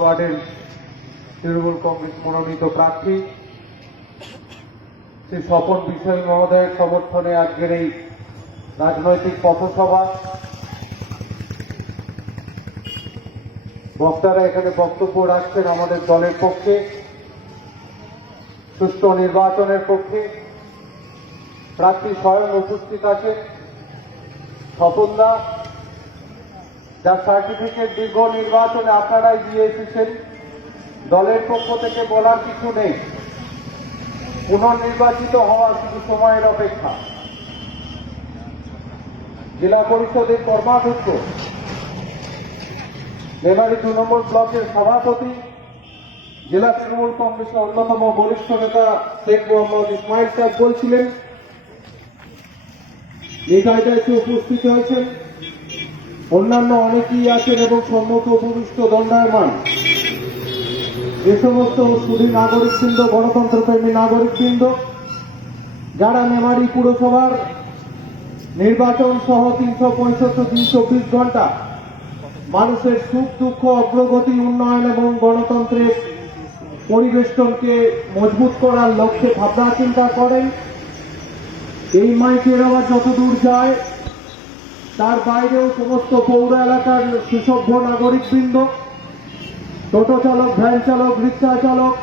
ওয়ার্ডের তৃণমূল কংগ্রেস মনোনীত প্রার্থী শ্রী স্বপন বিশ্বাস মহোদয়ের সমর্থনে আজকের এই রাজনৈতিক পথসভা। বক্তারা এখানে বক্তব্য রাখছেন আমাদের দলের পক্ষে, সুষ্ঠু নির্বাচনের পক্ষে। প্রার্থী স্বয়ং উপস্থিত আছেন স্বপনদা, যার সার্টিফিকেট দীর্ঘ নির্বাচনে আপনারাই দিয়ে এসেছেন। দলের পক্ষ থেকে বলার কিছু নেই, পুনর্নির্বাচিত হওয়ার কিছু সময়ের অপেক্ষা। জেলা পরিষদের কর্মাধ্যক্ষ, মেমারি 2 নম্বর ব্লকের সভাপতি, জেলা তৃণমূল কংগ্রেসের অন্যতম বরিষ্ঠ নেতা শেখ মোহাম্মদ ইসমাইল সাহেব বলছিলেন, নির্বাচনে উপস্থিত হয়েছেন। অন্যান্য অনেকেই আছেন এবং সম্মুখ উপবিষ্ট দণ্ডায়মান যে সমস্ত সুধী নাগরিকবৃন্দ, গণতন্ত্রপ্রেমী নাগরিকবৃন্দ, যারা মেমারি পুরসভার নির্বাচন সহ 365 দিন 24 ঘন্টা মানুষের সুখ দুঃখ, অগ্রগতি, উন্নয়ন এবং গণতন্ত্রের পরিবেষ্টনকে মজবুত করার লক্ষ্যে ভাবনা চিন্তা করেন। এই মাইকের আওয়াজ যতদূর যায়, তার বাইরেও সমস্ত পৌর এলাকার সুসভ্য নাগরিকবৃন্দ, টোটো চালক, ভ্যান চালক, রিক্সা চালক,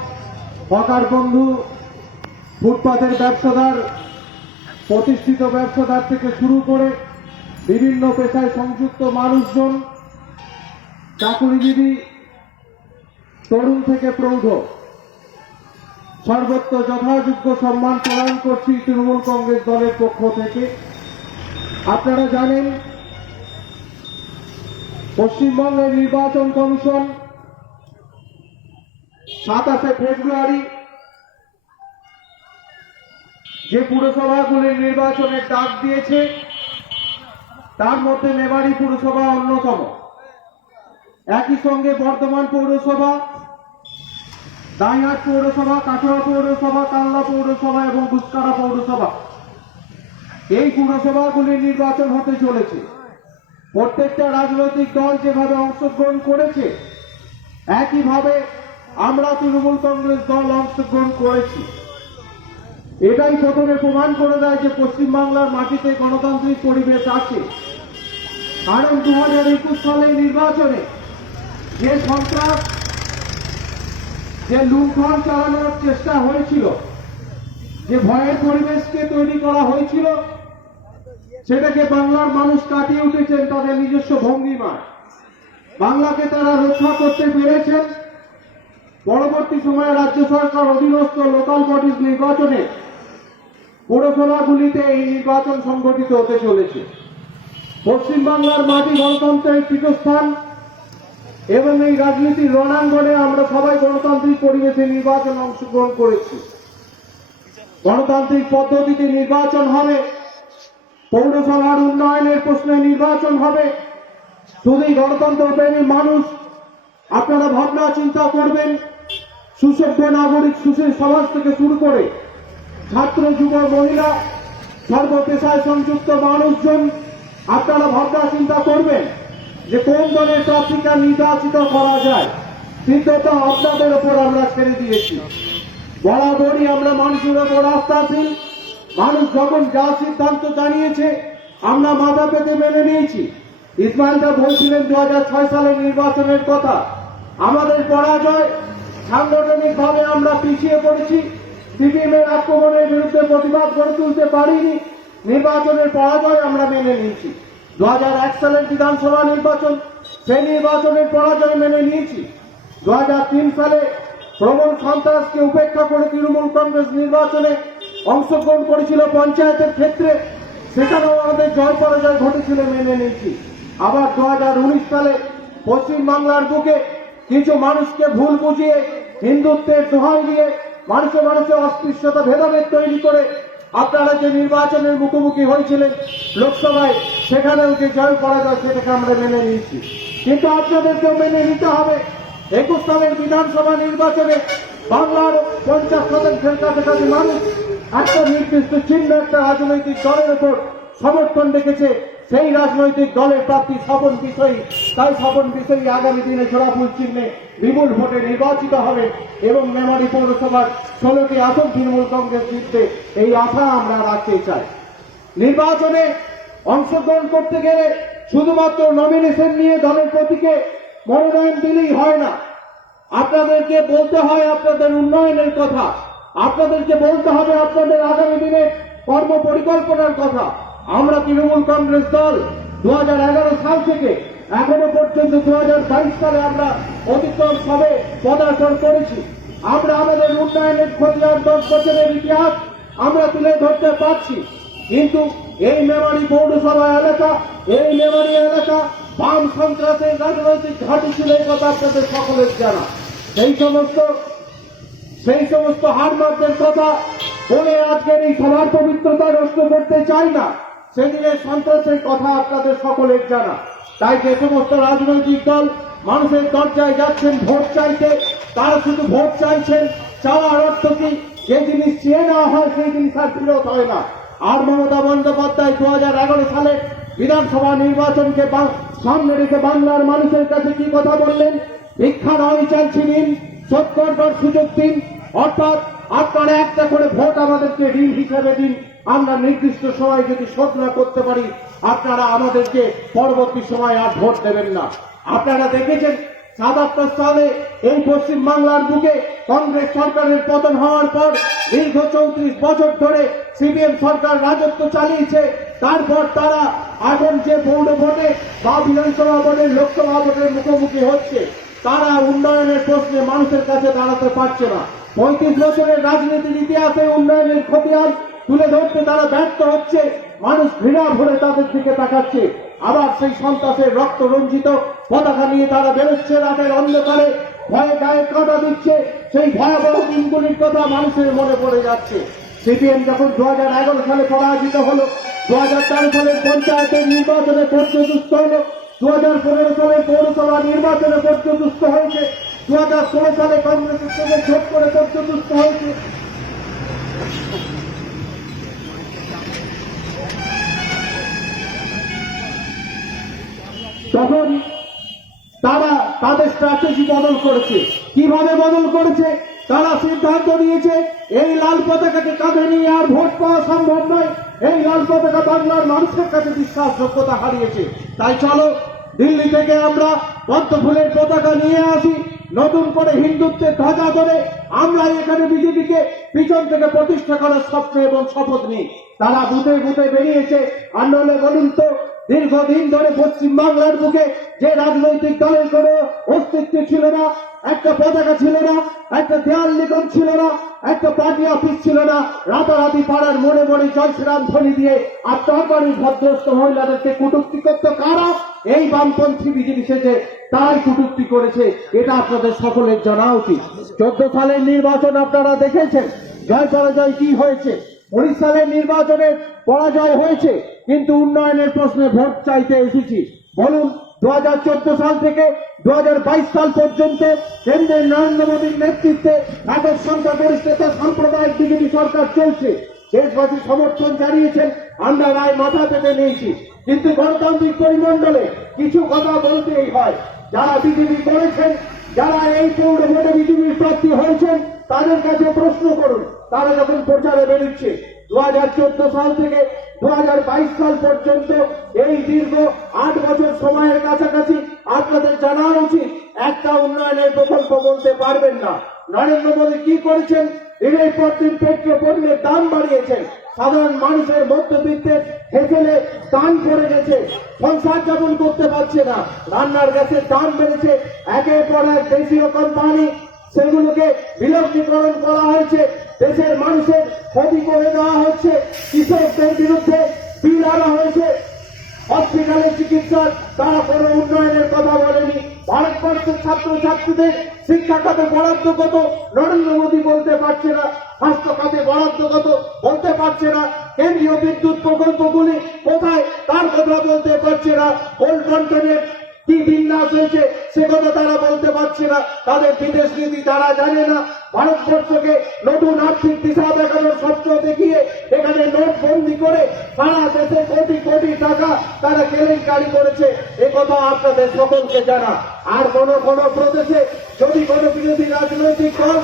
হকার বন্ধু, ফুটপাথের ব্যবসাদার, প্রতিষ্ঠিত ব্যবসাদার থেকে শুরু করে বিভিন্ন পেশায় সংযুক্ত মানুষজন, চাকুরিজীবী, তরুণ থেকে প্রৌঢ়, সর্বত্র যথাযোগ্য সম্মান প্রদান করছি তৃণমূল কংগ্রেস দলের পক্ষ থেকে। আপনারা জানেন, পশ্চিমবঙ্গের নির্বাচন কমিশন 27 ফেব্রুয়ারি যে পুরসভাগুলির নির্বাচনের ডাক দিয়েছে, তার মধ্যে মেমারি পুরসভা অন্যতম। একই সঙ্গে বর্ধমান পৌরসভা, দাইহাট পৌরসভা, কাটোয়া পৌরসভা, কালনা পৌরসভা এবং গুসকারা পৌরসভা, এই পুরসভাগুলির নির্বাচন হতে চলেছে। প্রত্যেকটা রাজনৈতিক দল যেভাবে অংশগ্রহণ করেছে, একইভাবে আমরা তৃণমূল কংগ্রেস দল অংশগ্রহণ করেছি। এটাই প্রথমে প্রমাণ করে দেয় যে পশ্চিমবাংলার মাটিতে গণতান্ত্রিক পরিবেশ আছে। কারণ 2021 সালের নির্বাচনে যে সন্ত্রাস, যে লুণ্ঠন চালানোর চেষ্টা হয়েছিল, যে ভয়ের পরিবেশকে তৈরি করা হয়েছিল, সেটাকে বাংলার মানুষ কাটিয়ে উঠেছেন তাদের নিজস্ব ভঙ্গিমায়। বাংলাকে তারা রক্ষা করতে পেরেছেন। পরবর্তী সময়ে রাজ্য সরকার অধীনস্থ লোকাল বডিজ নির্বাচনে পৌরসভাগুলিতে এই নির্বাচন সংগঠিত হতে চলেছে। পশ্চিমবাংলার মাটি গণতন্ত্রের পীঠস্থান এবং এই রাজনীতির রণাঙ্গনে আমরা সবাই গণতান্ত্রিক পরিবেশে নির্বাচন অংশগ্রহণ করেছি। গণতান্ত্রিক পদ্ধতিতে নির্বাচন হবে, পৌরসভার উন্নয়নের প্রশ্নে নির্বাচন হবে। শুধু গণতন্ত্রপ্রেমী মানুষ, আপনারা ভাবনা চিন্তা করবেন, সুসভ্য নাগরিক, সুশীল সমাজ থেকে শুরু করে ছাত্র, যুব, মহিলা, সর্বপেশায় সংযুক্ত মানুষজন, আপনারা ভাবনা চিন্তা করবেন যে কোন দলের প্রার্থীকে নির্বাচিত করা যায়। সিদ্ধান্ত আপনাদের ওপর আমরা ছেড়ে দিয়েছি। বরাবরই আমরা মানুষের ওপর আস্থাশীল। মানুষ যখন যা সিদ্ধান্ত জানিয়েছে, আমরা মাথা পেতে মেনে নিয়েছি। ইসমাইলদা বলছিলেন 2006 সালের নির্বাচনের কথা। আমাদের পরাজয়, সাংগঠনিকভাবে আমরা পিছিয়ে পড়েছি, সিপিএমের আক্রমণের বিরুদ্ধে প্রতিবাদ গড়ে তুলতে পারিনি। নির্বাচনের পরাজয় আমরা মেনে নিয়েছি। 2001 সালের বিধানসভা নির্বাচন, সেই নির্বাচনের পরাজয় মেনে নিয়েছি। 2003 সালে প্রবল সন্ত্রাসকে উপেক্ষা করে তৃণমূল কংগ্রেস নির্বাচনে অংশগ্রহণ করেছিল পঞ্চায়েতের ক্ষেত্রে, সেখানেও আমাদের জয় পরাজয় ঘটেছিল, মেনে নিয়েছি। আবার 2019 সালে পশ্চিমবাংলার বুকে কিছু মানুষকে ভুল বুঝিয়ে, হিন্দুত্বের দোহাই দিয়ে, মানুষে মানুষে অস্পৃশ্যতা, ভেদাভেদ তৈরি করে আপনারা যে নির্বাচনের মুখোমুখি হয়েছিলেন লোকসভায়, সেখানেও যে জয় পরাজয়, সেটাকে আমরা মেনে নিয়েছি। কিন্তু আপনাদেরকেও মেনে নিতে হবে, 21 সালের বিধানসভা নির্বাচনে বাংলার 50% কাছাকাছি মানুষ একটা নির্দিষ্ট চিহ্ন, একটা রাজনৈতিক দলের উপর সমর্থন রেখেছে। সেই রাজনৈতিক দলের প্রার্থী স্বপন বিষয়ী, তাই স্বপন বিষয়ী আগামী দিনে জোড়াফুল চিহ্নে বিপুল ভোটে নির্বাচিত হবে এবং মেমারি পৌরসভার 16টি আসন তৃণমূল কংগ্রেস জিতবে, এই আশা আমরা রাখতে চাই। নির্বাচনে অংশগ্রহণ করতে গেলে শুধুমাত্র নমিনেশন নিয়ে দলের প্রতীকে মনোনয়ন দিলেই হয় না, আপনাদেরকে বলতে হয় আপনাদের উন্নয়নের কথা, আপনাদেরকে বলতে হবে আপনাদের আগামী দিনের কর্ম পরিকল্পনার কথা। আমরা তৃণমূল কংগ্রেস দল 2011 সাল থেকে এখনো পর্যন্ত 2022 সালে আমরা অতিক্রম সবে পদার্পণ করেছি। আমরা আমাদের উন্নয়নের খতিয়ান 10 বছরের ইতিহাস আমরা তুলে ধরতে পারছি, কিন্তু এই মেমারি পৌরসভা এলাকা, এই মেমারি এলাকা বাম সন্ত্রাসের রাজনৈতিক ঘাঁটি ছিল, এই কথা আপনাদের সকলের জানা। সেই সমস্ত হারমারদের কথা বলে আজকের এই সভার পবিত্রতা নষ্ট করতে চাই না। সেদিনের সন্ত্রাসের কথা আপনাদের সকলের জানা। তাই যে সমস্ত রাজনৈতিক দল মানুষের দরজায় যাচ্ছেন ভোট চাইতে, তারা শুধু ভোট চাইছেন, চাওয়ার অর্থ কি? যে জিনিস চেয়ে নেওয়া হয় সেই জিনিস আর ফেরত হয় না। আর মমতা বন্দ্যোপাধ্যায় 2011 সালে বিধানসভা নির্বাচনকে সামনে রেখে বাংলার মানুষের কাছে কি কথা বললেন? ভিক্ষা নয় চাইছি নিন, শোধ করবার সুযোগ দিন, অর্থাৎ আপনারা একটা করে ভোট আমাদেরকে ঋণ হিসেবে দিন, আমরা নির্দিষ্ট সময় যদি শোধ না করতে পারি আপনারা আমাদেরকে পরবর্তী সময় আর ভোট দেবেন না। আপনারা দেখেছেন ৭৭ সালে এই পশ্চিম বাংলার বুকে কংগ্রেস সরকারের পতন হওয়ার পর দীর্ঘ 34 বছর ধরে সিপিএম সরকার রাজত্ব চালিয়েছে। তারপর তারা এখন যে পৌর ভোটে বা বিধানসভা ভোটের লোকসভা ভোটের মুখোমুখি হচ্ছে, তারা উন্নয়নের প্রশ্নে মানুষের কাছে দাঁড়াতে পারছে না। 35 বছরের রাজনীতির ইতিহাসে উন্নয়নের খতিয়ান তুলে ধরতে তারা ব্যর্থ হচ্ছে। মানুষ ঘৃণা ভরে তাদের দিকে তাকাচ্ছে। আবার সেই সন্ত্রাসের রক্ত রঞ্জিত পতাকা নিয়ে তারা বেরোচ্ছে রাতের অন্ধকারে, ভয়ে গায়ে কাঁটা দিচ্ছে। সেই ভয়াবহ দিনগুলির কথা মানুষের মনে পড়ে যাচ্ছে। সিপিএম যখন 2011 সালে পরাজিত হলো, 2004 সালের পঞ্চায়েতের নির্বাচনে পর্যদুস্ত হল, 2015 সালের পৌরসভা নির্বাচনে পর্যদুস্ত হয়েছে, 2016 সালে কংগ্রেসের সঙ্গে জোট করে পর্যদুস্ত হয়েছে। তখন তারা তাদের স্ট্র্যাটেজি বদল করেছে। কিভাবে বদল করেছে? তারা সিদ্ধান্ত নিয়েছে এই লাল পতাকাকে কাঁধে নিয়ে আর ভোট পাওয়া সম্ভব নয়। এই লাল পতাকা বাংলার মানুষের কাছে বিশ্বাসযোগ্যতা হারিয়েছে। তাই চলো দিল্লি থেকে আমরা পদ্ম ফুলের পতাকা নিয়ে আসি, নতুন করে হিন্দুত্বের ধ্বজা ধরে আমরা এখানে বিজেপিকে পিছন থেকে প্রতিষ্ঠা করার স্বপ্ন এবং শপথ নিই। তারা বুথে বুথে বেরিয়েছে। আন্দোলনে বলুন তো, দীর্ঘদিন ধরে পশ্চিম বাংলার বুকে যে রাজনৈতিক দলের কোনো অস্তিত্ব ছিল না, একটা পতাকা ছিল না, একটা দেয়াল লিখন ছিল না, একটা পার্টি অফিস ছিল না, রাতারাতি পাড়ার মোড়ে মোড়ে জয় শ্রীরাম ধ্বনি দিয়ে আর তরবারির ভদ্রস্থ মহিলাদেরকে কটূক্তি করতে কারা? এই বামপন্থী বিজেপি সেজে তাই কটূক্তি করেছে। এটা আপনাদের সকলের জানা উচিত। 14 সালের নির্বাচন আপনারা দেখেছেন, জয় পরাজয় কি হয়েছে। 19 সালের নির্বাচনে পরাজয় হয়েছে, কিন্তু উন্নয়নের প্রশ্নে ভোট চাইতে এসেছি। বলুন, 2014 সাল থেকে 2022 সাল পর্যন্ত কেন্দ্রের নরেন্দ্র মোদীর নেতৃত্বে একক সংখ্যাগরিষ্ঠতা সাম্প্রদায়িক বিজেপি সরকার চলছে। দেশবাসী সমর্থন জানিয়েছেন, আমরা রায় মাথা পেতে নিয়েছি। কিন্তু গণতান্ত্রিক পরিমণ্ডলে কিছু কথা বলতেই হয়। যারা বিজেপি করেছেন, যারা এই পৌর ভোটে বিজেপির প্রার্থী হয়েছেন, তাদের কাছে প্রশ্ন করুন। তারা যখন প্রচারে বেরোচ্ছে 2014 সাল থেকে 2022 সাল পর্যন্ত এই দীর্ঘ 8 বছর সময়ের কাছাকাছি আপনাদের জানা উচিত একটা উন্নয়নের প্রকল্প বলতে পারবেন না। নরেন্দ্র মোদী কি করেছেন? দিনের পর দিন পেট্রোপণ্যের দাম বাড়িয়েছেন। সাধারণ মানুষের মধ্যবিত্তের হেফেলে দাম পড়ে গেছে, সংসার যাপন করতে পারছে না। রান্নার গ্যাসের দাম বেড়েছে। একের পর এক দেশীয় কোম্পানি সেগুলোকে বিলগ্নীকরণ করা হয়েছে। দেশের মানুষের ক্ষতি করে দেওয়া হচ্ছে। কৃষকদের বিরুদ্ধে বিল আনা হয়েছে। হসপিটালে চিকিৎসার তারা কোনো উন্নয়নের কথা বলেনি। ভারতবর্ষের ছাত্রছাত্রীদের শিক্ষা খাতে বরাদ্দ কত নরেন্দ্র মোদী বলতে পারছে না। স্বাস্থ্য খাতে বরাদ্দ কত বলতে পারছে না। কেন্দ্রীয় বিদ্যুৎ প্রকল্পগুলি কোথায় তার কথা বলতে পারছে না। কোল কন্ট্রোলের কি বিন্যাস হয়েছে সে কথা তারা বলতে পারছে না। তাদের বিদেশ নীতি তারা জানে না। ভারতবর্ষকে নতুন আর্থিক দিশা দেখানোর স্বপ্ন দেখিয়ে এখানে নোটবন্দি করে সারা দেশে কোটি কোটি টাকা তারা কেলেঙ্কারি করেছে, এ কথা আপনাদের সকলকে জানা। আর কোন প্রদেশে যদি কোনো বিরোধী রাজনৈতিক দল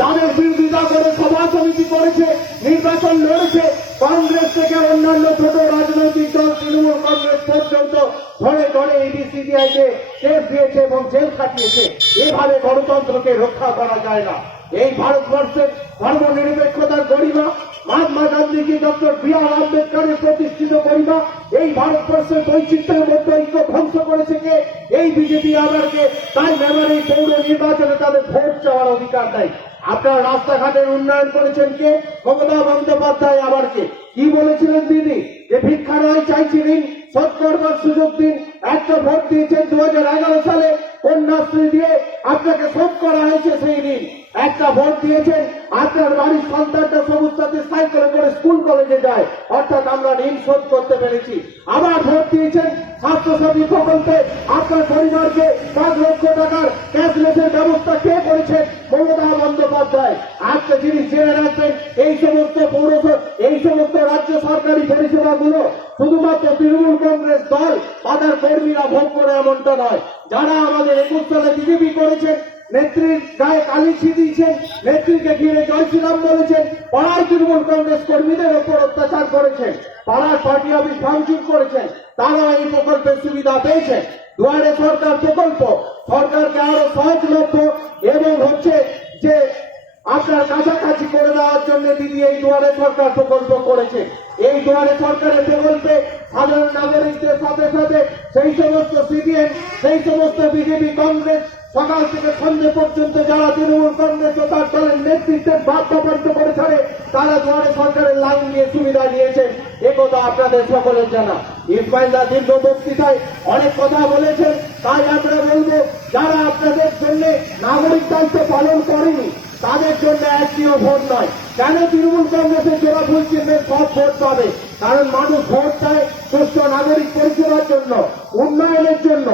তাদের বিরোধিতা করে সভা সমিতি করেছে, নির্বাচন লড়েছে, কংগ্রেস থেকে অন্যান্য ছোট রাজনৈতিক দল তৃণমূল কংগ্রেস পর্যন্ত ধরে ধরে ইডি সিবিআইকে কেস দিয়েছে এবং জেল খাটিয়েছে, এভাবে গণতন্ত্রকে রক্ষা করা যায় না। এই ভারতবর্ষের ধর্মনিরপেক্ষতার গরিমা, মহাত্মা গান্ধীজি ডক্টর বি.আর. আম্বেদকরের প্রতিষ্ঠিত গরিমা, এই ভারতবর্ষের বৈচিত্র্যের মধ্যে ঐক্য ধ্বংস করেছে কে? এই বিজেপি আবারকে। তাই মেমারি পৌর নির্বাচনে তাদের ভোট চাওয়ার অধিকার নেই। আপনারা রাস্তাঘাটের উন্নয়ন করেছেন কে? মমতা বন্দ্যোপাধ্যায় আবারকে। কি বলেছিলেন দিদি? যে ভিক্ষা নয় চাইছি ঋণ, শোধ করবার সুযোগ দিন। একটা ভোট দিয়েছেন 2011 সালে, কন্যাশ্রী দিয়ে আপনাকে শোধ করা হয়েছে সেই ঋণ। একটা ভোট দিয়েছেন, আপনার বাড়ির সন্তানটা সবুজ সাথী সাইকেলে করে স্কুল কলেজে যায়, অর্থাৎ আমরা ঋণ শোধ করতে পেরেছি। আবার ভোট দিয়েছেন স্বাস্থ্যসাথী প্রকল্পে, আপনার পরিবারকে 5 লক্ষ টাকার ক্যাশলেসের ব্যবস্থা কে করেছেন? মমতা বন্দ্যোপাধ্যায়। একটা জিনিস জেনে রাখবেন, এই সমস্ত এই সমস্ত রাজ্য সরকারি পরিষেবাগুলো শুধুমাত্র তৃণমূল কংগ্রেস দল তাদের কর্মীরা ভোগ করে এমনটা নয়। যারা আমাদের 21 সালে বিজেপি করেছেন, নেত্রীর গায়ে কালি ছিটিয়েছেন, নেত্রীকে ঘিরে জয় শ্রীরাম বলেছেন, পাড়ায় তৃণমূল কংগ্রেস কর্মীদের ওপর অত্যাচার করেছেন, পাড়ার পার্টি অফিস ভাঙচুর করেছেন, তারা এই প্রকল্পের সুবিধা পেয়েছেন। দুয়ারে সরকার প্রকল্প সরকারকে আরো সহজলভ্য এবং হচ্ছে যে আপনার কাছাকাছি করে দেওয়ার জন্য দিদি এই দুয়ারে সরকার প্রকল্প করেছে। এই দুয়ারে সরকারের প্রকল্পে সাধারণ নাগরিকদের সাথে সাথে সেই সমস্ত সিপিএম, সেই সমস্ত বিজেপি কংগ্রেস সকাল থেকে সন্ধ্যে পর্যন্ত যারা তৃণমূল কংগ্রেস ও তার দলের নেতৃত্বে বাধ্যবাধ্য করে ছাড়ে, তারা দুয়ারে সরকারের লাইন নিয়ে সুবিধা নিয়েছেন, একথা আপনাদের সকলের জানা। ইসমাইলদা দীর্ঘ বক্তৃতায় অনেক কথা বলেছেন, তাই আমরা বলবো যারা আপনাদের জন্য নাগরিক দায়িত্ব পালন করেনি তাদের জন্য একটিও ভোট নয়। কেন তৃণমূল কংগ্রেসের জোড়া ফুল চিহ্নের সব ভোট পাবে? কারণ মানুষ ভোট চায় সুস্থ নাগরিক পরিষেবার জন্য, উন্নয়নের জন্য।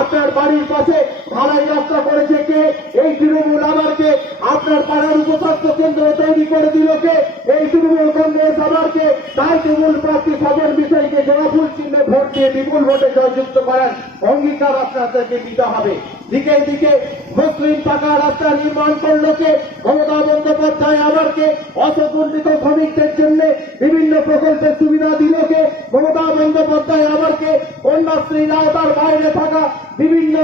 আপনার বাড়ির পাশে ঢালাই রাস্তা করেছে কে? এই তৃণমূল আবারকে। আপনার পাড়ার উপস্বাস্থ্য কেন্দ্র তৈরি করে দিল কে? এই তৃণমূল কংগ্রেস আবারকে। তাই তৃণমূল প্রার্থী সবের বিষয়কে জোড়া ফুল চিহ্নে ভোট দিয়ে বিপুল ভোটে জয়যুক্ত করার অঙ্গীকার আপনাদেরকে দিতে হবে। দিকে দিকে মুসলিম পাকা রাস্তা নির্মাণ করলো কে? মমতা বন্দ্যোপাধ্যায় আবারকে। অসংগঠিত শ্রমিকদের জন্য বিভিন্ন প্রকল্পের সুবিধা দিল কে? মমতা বন্দ্যোপাধ্যায় আবারকে। কন্যাশ্রীর আওতার বাইরে থাকা বিভিন্ন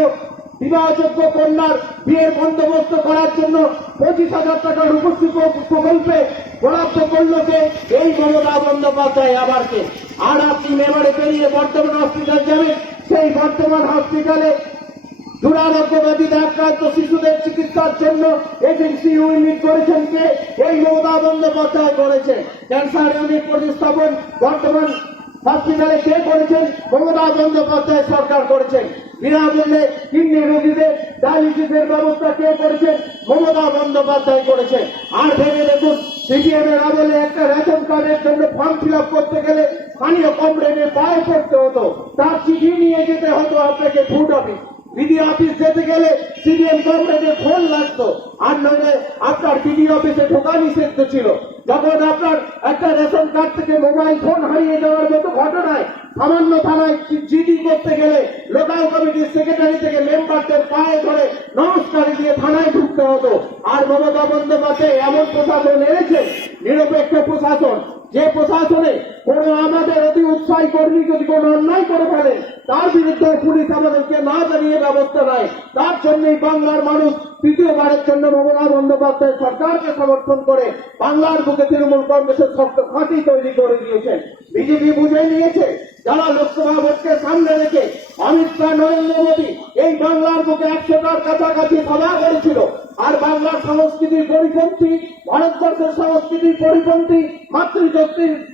বিবাহযোগ্য কন্যার বিয়ের বন্দোবস্ত করার জন্য 25,000 টাকার রূপশ্রী প্রকল্পে বরাদ্দ করলো কে? এই মমতা বন্দ্যোপাধ্যায় আবারকে। আর আপনি মেমারে পেরিয়ে বর্ধমান হসপিটাল যাবেন, সেই বর্ধমান হসপিটালে দুরারোগ্যব্যাধিতে আক্রান্ত শিশুদের চিকিৎসার জন্য এজেন্সি ইউনিট করেছেন কে? এই মমতা বন্দ্যোপাধ্যায় করেছে। ক্যান্সার ইউনিট প্রতিস্থাপন বর্তমান হসপিটালে কে করেছেন? মমতা বন্দ্যোপাধ্যায় সরকার করেছেন। বিনামূল্যে কিডনি রোগীদের ডায়ালিসিসের ব্যবস্থা কে করেছেন? মমতা বন্দ্যোপাধ্যায় করেছেন। আর ভেবে দেখুন, সিপিএম এর আমলে একটা রেশন কার্ডের জন্য ফর্ম ফিল আপ করতে গেলে স্থানীয় কমরেডের পায়ে পড়তে হতো, তার চিঠি নিয়ে যেতে হতো আপনাকে ফুড অফিস। বিডি অফিস যেতে গেলে সিপিএম কমরেডের ফোন লাগতো, আর নইলে আপনার বিডি অফিসে ঢোকা নিষিদ্ধ ছিল। যখন আপনার একটা রেশন কার্ড থেকে মোবাইল ফোন হারিয়ে যাওয়ার মতো ঘটনায় সামান্য থানায় জিডি করতে গেলে লোকাল কমিটির সেক্রেটারি থেকে মেম্বারদের পায়ে ধরে নমস্কার দিয়ে থানায় ঢুকতে হতো। আর মমতা বন্দ্যোপাধ্যায় এমন প্রশাসন এনেছে, নিরপেক্ষ প্রশাসন, যে প্রশাসনে কোনো আমাদের অতি উৎসাহী কর্মী যদি কোনো অন্যায় করে ফেলে তার বিরুদ্ধে পুলিশ আমাদেরকে না জানিয়ে ব্যবস্থা নেয়। তার জন্যই বাংলার মানুষ তৃতীয়বারের জন্য মমতা বন্দ্যোপাধ্যায় সরকারকে সমর্থন করে বাংলার বুকে তৃণমূল কংগ্রেসের শক্ত ঘাঁটি তৈরি করে দিয়েছেন। বিজেপি বুঝে নিয়েছে, যারা লোকসভা ভোটকে সামনে রেখে অমিত শাহ, নরেন্দ্র মোদী এই বাংলার বুকে 100টার কাছাকাছি সভা করেছিল, আর বাংলার সংস্কৃতির পরিপন্থী, ভারতবর্ষের সংস্কৃতির পরিপন্থী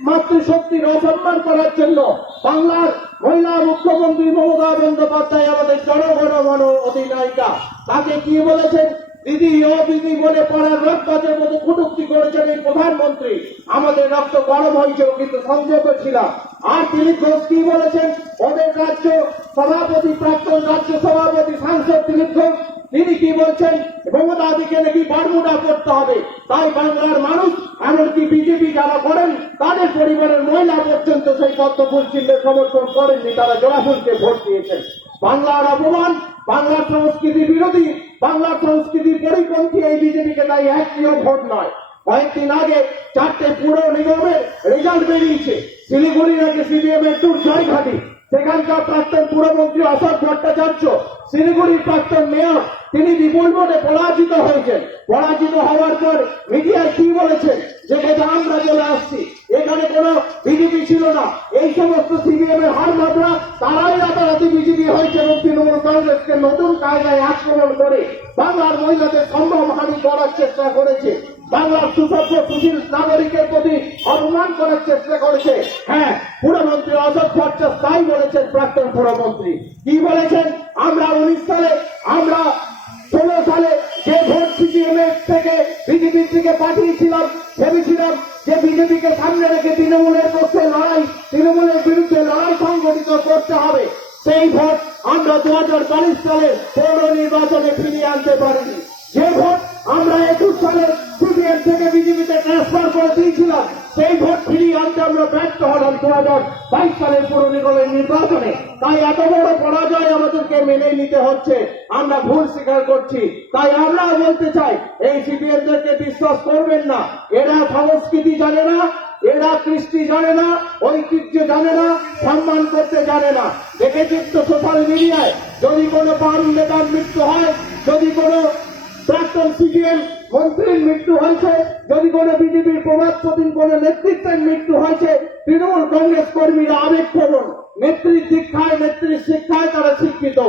মাতৃশক্তির অসম্মান করার জন্য বাংলার মহিলা মুখ্যমন্ত্রী মমতা বন্দ্যোপাধ্যায় আমাদের জনগণ মন অধিনায়িকা, তাকে কি বলেছেন? দিদি ও দিদি বলে পাড়ার রক্তের মতো কটূক্তি করেছেন এই প্রধানমন্ত্রী। আমাদের রক্ত গরম হয়েছিল কিন্তু সংযত ছিলাম। আর দিলীপ ঘোষ কি বলেছেন, ওদের রাজ্য সভাপতি, প্রাক্তন রাজ্য সভাপতি, সাংসদ দিলীপ ঘোষ, তিনি কি বলছেন, মমতাদিকে নাকি বারমুডা করতে হবে। তাই বাংলার মানুষ, এমনকি বিজেপি যারা করেন তাদের পরিবারের মহিলা পর্যন্ত সেই পদ্মফুল চিহ্নের সমর্থন করেননি, তারা জোড়াফুলকে ভোট দিয়েছেন। বাংলার অপমান, বাংলার সংস্কৃতি বিরোধী, বাংলার সংস্কৃতির পরিপন্থী এই বিজেপিকে তাই একটিও ভোট নয়। কয়েকদিন আগে 4টে পুর নিগমের রেজাল্ট বেরিয়েছে। শিলিগুড়ি নাকি সিপিএম এর দুর্জয় ঘাঁটি। সেখানকার প্রাক্তন পুরমন্ত্রী অশোক ভট্টাচার্য, শিলিগুড়ির প্রাক্তন মেয়র, তিনি বিপুল ভোটে পরাজিত হয়েছেন। পরাজিত হওয়ার পর মিডিয়ায় কি বলেছেন, যে আমরা চলে আসছি, এখানে কোনো বিজেপি ছিল না। এই সমস্ত সিপিএম এর হার মাত্রা তারাই রাতারাতি বিজেপি হয়েছে এবং তৃণমূল কংগ্রেসকে নতুন কায়দায় আক্রমণ করে বাংলার মহিলাদের সম্ভ্রমহানি করার চেষ্টা করেছে। বাংলার সুসভ্য সুশীল নাগরিকের প্রতি অপমান করার চেষ্টা করেছে। হ্যাঁ, পুরমন্ত্রী অশোক ভট্টাচার্য তাই বলেছেন। প্রাক্তন পুরমন্ত্রী কি বলেছেন, আমরা 19 সালে, আমরা 16 সালে যে ভোট সিপিএম এর থেকে বিজেপির দিকে পাঠিয়েছিলাম, ভেবেছিলাম যে বিজেপিকে সামনে রেখে তৃণমূলের পক্ষে লড়াই, তৃণমূলের বিরুদ্ধে লড়াই সংগঠিত করতে হবে। সেই ভোট আমরা 2022 সালে পৌর নির্বাচনে ফিরিয়ে আনতে পারিনি। যে ভোট আমরা 21 সালে সিপিএম থেকে বিজেপিতে ট্রান্সফার করে দিয়েছিলাম, সেই ভোট ফিরিয়ে আনতে আমরা ব্যর্থ হলাম 2022 সালের পৌর নিগমের নির্বাচনে। তাই এত বড় পরাজয় আমাদেরকে মেনে নিতে হচ্ছে, আমরা ভুল স্বীকার করছি। তাই আমরা বলতে চাই, এই সিপিএমদেরকে বিশ্বাস করবেন না। এরা সংস্কৃতি জানে না, এরা কৃষ্টি জানে না, ঐতিহ্য জানে না, সম্মান করতে জানে না। দেখেছিস তো সোশ্যাল মিডিয়ায়, যদি কোনো বাম নেতার মৃত্যু হয়, যদি কোনো প্রাক্তন সিপিএম মন্ত্রীর মৃত্যু হয়েছে, যদি কোনো বিজেপির প্রভাবশালী কোনো নেতৃত্বের মৃত্যু হয়েছে, তৃণমূল কংগ্রেস কর্মীরা আবেগপ্রবণ, নেত্রীর দীক্ষায়, নেত্রীর শিক্ষায় তারা শিক্ষিত।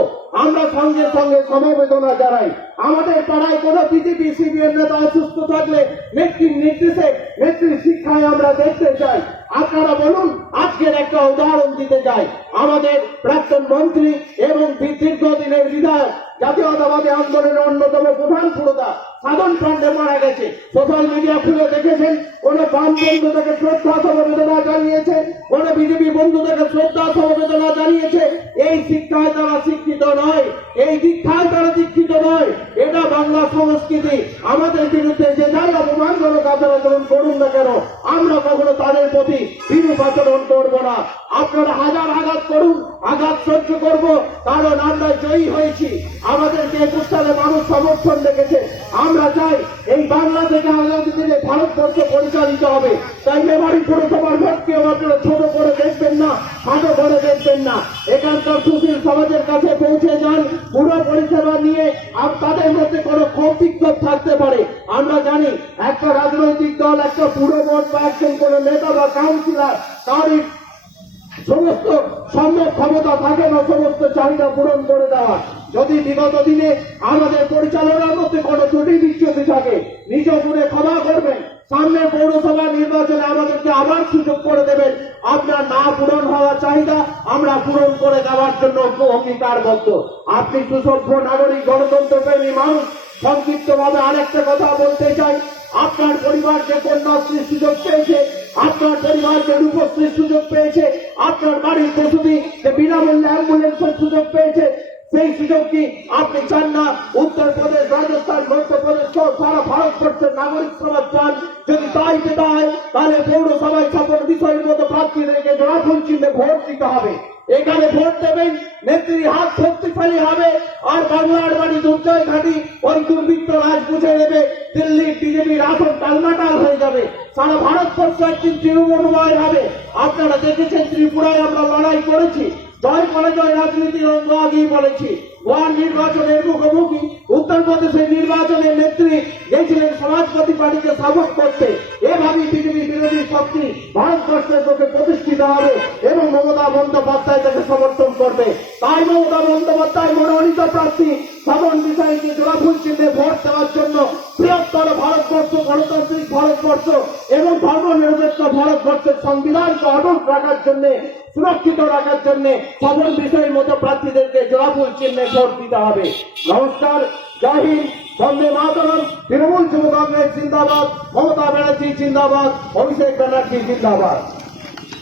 আমরা সঙ্গে সঙ্গে সমবেদনা জানাই। আমাদের পাড়ায় কোনো বিজেপি সিপিএম নেতা অসুস্থ থাকলে নেত্রীর নির্দেশে, নেত্রীর শিক্ষায় আমরা দেখতে চাই। আপনারা বলুন, আজকের একটা উদাহরণ দিতে চাই। আমাদের প্রাক্তন মন্ত্রী এবং দীর্ঘদিনের বিধায়ক, জাতীয়তাবাদী আন্দোলনের অন্যতম প্রধান পুরোধা সাধন পান্ডে মারা গেছে। সোশ্যাল মিডিয়া খুলে দেখেছেন, কোন বাম বন্ধু তাকে শ্রদ্ধা সমবেদনা জানিয়েছে, কোন বিজেপি বন্ধু তাকে শ্রদ্ধা সমবেদনা জানিয়েছে। এই শিক্ষায় তারা শিক্ষিত নয়, এই দীক্ষায় তারা দীক্ষিত নয়। এটা বাংলা সংস্কৃতি। আমাদের বিরুদ্ধে যে যাই অপমানজনক আচরণ করুন না কেন, আমরা কখনো তাদের প্রতি বিরূপ আচরণ করবো না। আপনারা হাজার আঘাত করুন, আঘাত সহ্য করব, কারণ আমরা জয়ী হয়েছি। আমাদেরকে 21 সালে মানুষ সমর্থন রেখেছে। আমরা চাই এই বাংলা থেকে আগামী দিনে ভারতবর্ষ পরিচালিত হবে। তাই মেমারি পুরসভার ভোটকে আপনারা ছোট করে দেখবেন না, খাটো করে দেখবেন না। এখানকার সুশীল সমাজের কাছে পৌঁছে যান পুরো পরিষেবা নিয়ে। আর তাদের মধ্যে কোনো ক্ষোভ বিক্ষোভ থাকতে পারে। আমরা জানি একটা রাজনৈতিক দল, একটা পুরো বোর্ড বা একজন কোনো নেতা বা কাউন্সিলর, তারই সমস্ত সম্ভব ক্ষমতা থাকে না সমস্ত চাহিদা পূরণ করে দেওয়া। যদি বিগত দিনে আমাদের পরিচালনার মধ্যে কোনো ত্রুটি বিচ্যুতি থাকে, নিজ গুণে ক্ষমা করবেন। সামনের পৌরসভা নির্বাচনে আমাদেরকে আবার সুযোগ করে দেবেন। আপনার না পূরণ হওয়া চাহিদা আমরা পূরণ করে দেওয়ার জন্য অঙ্গীকারবদ্ধ। আপনি সুসভ্য নাগরিক, গণতন্ত্রপ্রেমী মানুষ। সংক্ষিপ্তভাবে আরেকটা কথা বলতে চাই, আপনার পরিবার যে কন্যাশ্রীর সুযোগ পেয়েছে, আপনার পরিবার যে রূপশ্রীর সুযোগ পেয়েছে, আপনার বাড়ির প্রসূতি যে বিনামূল্যে অ্যাম্বুলেন্সের সুযোগ পেয়েছে, সেই সুযোগ কি আপনি চান না? উত্তরপ্রদেশ, রাজস্থান, মধ্যপ্রদেশ সহ সারা ভারতবর্ষের নাগরিক সমাজ চান। যদি তাই পেতে হয়, তাহলে পৌরসভায় সকল বিষয়ের মতো প্রার্থীদেরকে জোড়াফুল চিহ্নে ভোট দিতে হবে। এখানে ভোট দেবেন, নেত্রীর হাত শক্তিশালী হবে। আর বাংলার বাড়ি দুর্জয় ঘাঁটি ওই দুর্বৃত্ত রাজ বুঝে নেবে, দিল্লির বিজেপির আসন টালমাটাল হয়ে যাবে। সারা ভারতবর্ষ একদিন তৃণমূলময় হবে। আপনারা দেখেছেন ত্রিপুরায় আমরা লড়াই করেছি, জয় পরাজয় রাজনীতির অঙ্গ আগেই বলেছি। গোয়ার নির্বাচনের মুখোমুখি, উত্তরপ্রদেশের নির্বাচনের নেত্রী গেছিলেন সমাজবাদী পার্টিকে সাপোর্ট করতে। এভাবেই বিজেপি বিরোধী শক্তি ভারতবর্ষের পক্ষে প্রতিষ্ঠিত হবে এবং মমতা বন্দ্যোপাধ্যায় তাকে সমর্থন করবে। তাই মমতা বন্দ্যোপাধ্যায় মনোনীত প্রার্থী সাধারণ বিষয়কে জোড়াফুল চিহ্নে ভোট দেওয়ার জন্য বৃহত্তর ভারতবর্ষ, গণতান্ত্রিক ভারতবর্ষ এবং ধর্মনিরপেক্ষ ভারতবর্ষের সংবিধানকে অটুট রাখার জন্য, সুরক্ষিত রাখার জন্য সকল বিষয়ের মতো প্রার্থীদেরকে জোড়াফুল চিহ্নে ভোট দিতে হবে। নমস্কার, জয় হিন্দ। বন্দে মাতরম, তৃণমূল যুব কংগ্রেস জিন্দাবাদ, মমতা ব্যানার্জি জিন্দাবাদ, অভিষেক ব্যানার্জি জিন্দাবাদ।